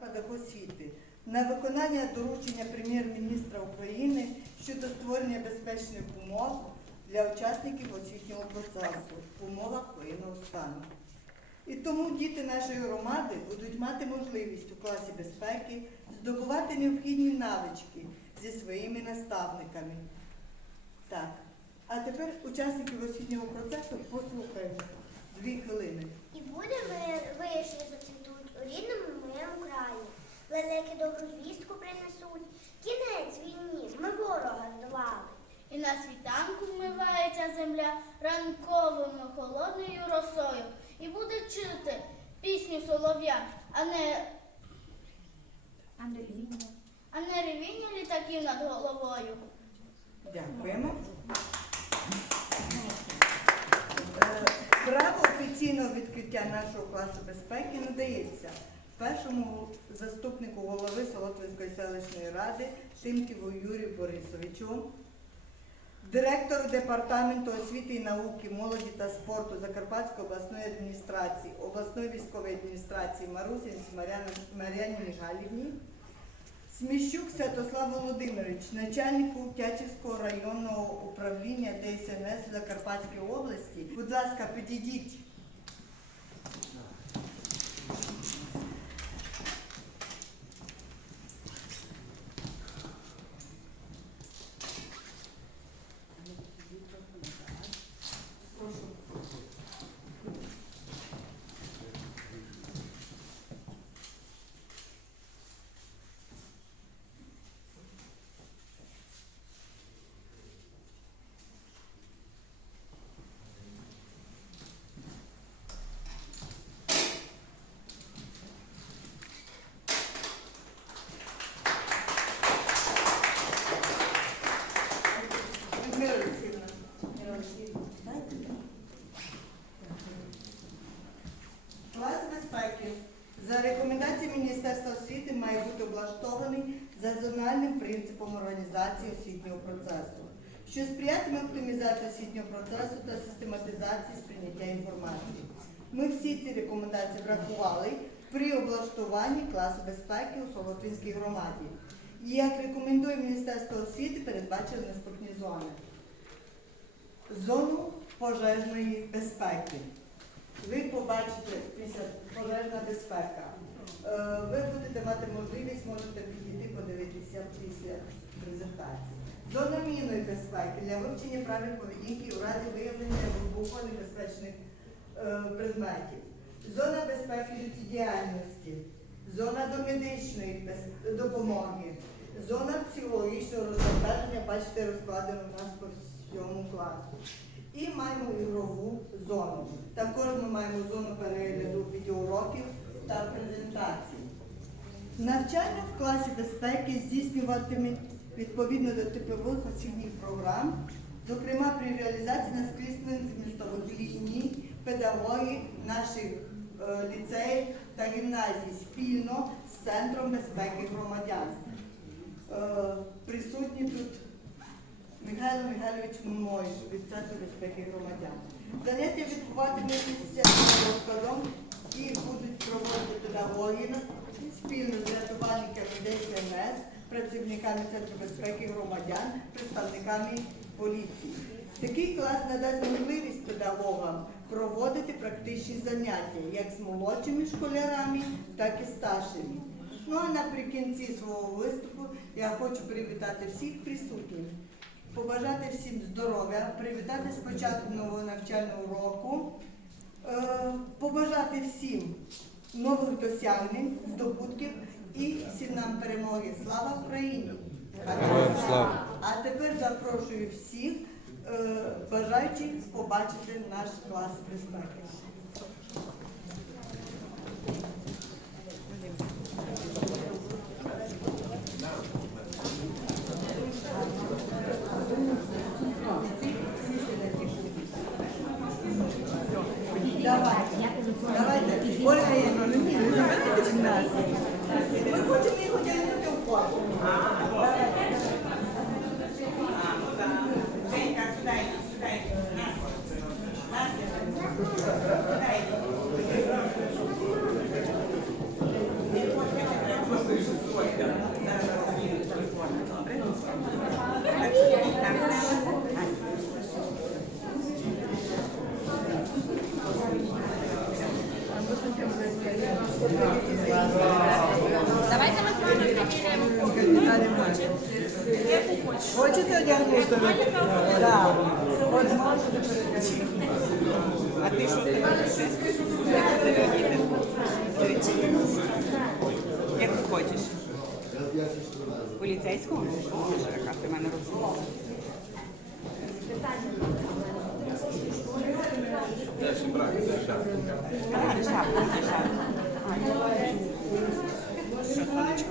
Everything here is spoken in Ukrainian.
закладах освіти на виконання доручення прем'єр-міністра України щодо створення безпечних умов для учасників освітнього процесу в умовах воєнного стану. І тому діти нашої громади будуть мати можливість у класі безпеки здобувати необхідні навички зі своїми наставниками. Так, а тепер учасників освітнього процесу послухаємо. Дві хвилини. І буде вийшли зацвітуть у рідному моєму краї. Велике добру звістку принесуть. Кінець війні ми ворога здолали. І на світанку вмивається земля ранковою холодною росою. І буде чути пісню солов'я, а не, а не ревіння літаків над головою. Дякуємо. Офіційного відкриття нашого класу безпеки надається першому заступнику голови Солотвинської селищної ради Тимківу Юрію Борисовичу, директору департаменту освіти і науки, молоді та спорту Закарпатської обласної адміністрації, обласної військової адміністрації Марусинці Мар'яні- Мігалівні, Сміщук Святослав Володимирович, начальнику Тячівського районного управління ДСНС Закарпатської області. Будь ласка, підійдіть. За принципом організації освітнього процесу, що сприятиме оптимізації освітнього процесу та систематизації сприйняття інформації. Ми всі ці рекомендації врахували при облаштуванні класу безпеки у Солотвинській громаді. І як рекомендує Міністерство освіти, передбачили наступні зони. Зону пожежної безпеки. Ви побачите після пожежна безпека. Е, Ви будете мати можливість, можете подивитися після презентації. Зона мінної безпеки для вивчення правил поведінки у разі виявлення вибухонебезпечних е, предметів. Зона безпеки життєдіяльності, зона домедичної допомоги, зона психологічного розвантаження, бачите, розкладено у нас по всьому класу. І маємо ігрову зону. Також ми маємо зону перегляду відеоуроків та презентацій. Навчання в класі безпеки здійснюватиме відповідно до типових освітніх програм, зокрема при реалізації наскрізних змістових ліній, педагоги наших е, ліцеїв та гімназій спільно з Центром безпеки громадян. Е, присутні тут Михайло Михайлович Мумой від Центру безпеки громадян. Заняття відбуватимуться за розкладом і будуть проводити педагоги спільно з рятувальниками ДСНС, працівниками Центру безпеки громадян, представниками поліції. Такий клас надасть можливість педагогам проводити практичні заняття як з молодшими школярами, так і старшими. Ну а наприкінці свого виступу я хочу привітати всіх присутніх побажати всім здоров'я, привітати з початком нового навчального року, е, побажати всім нових досягнень, здобутків і нам перемоги. Слава Україні! А тепер запрошую всіх е, бажаючих побачити наш клас безпеки. Давайте, давайте. Ольга Євгенівна, забирайте Да. От можете А ти що ти Як ти хочеш? Поліцейського? Боже, яка ти мене розумна. Так, шапка, це шапка. А, Що, сонечко?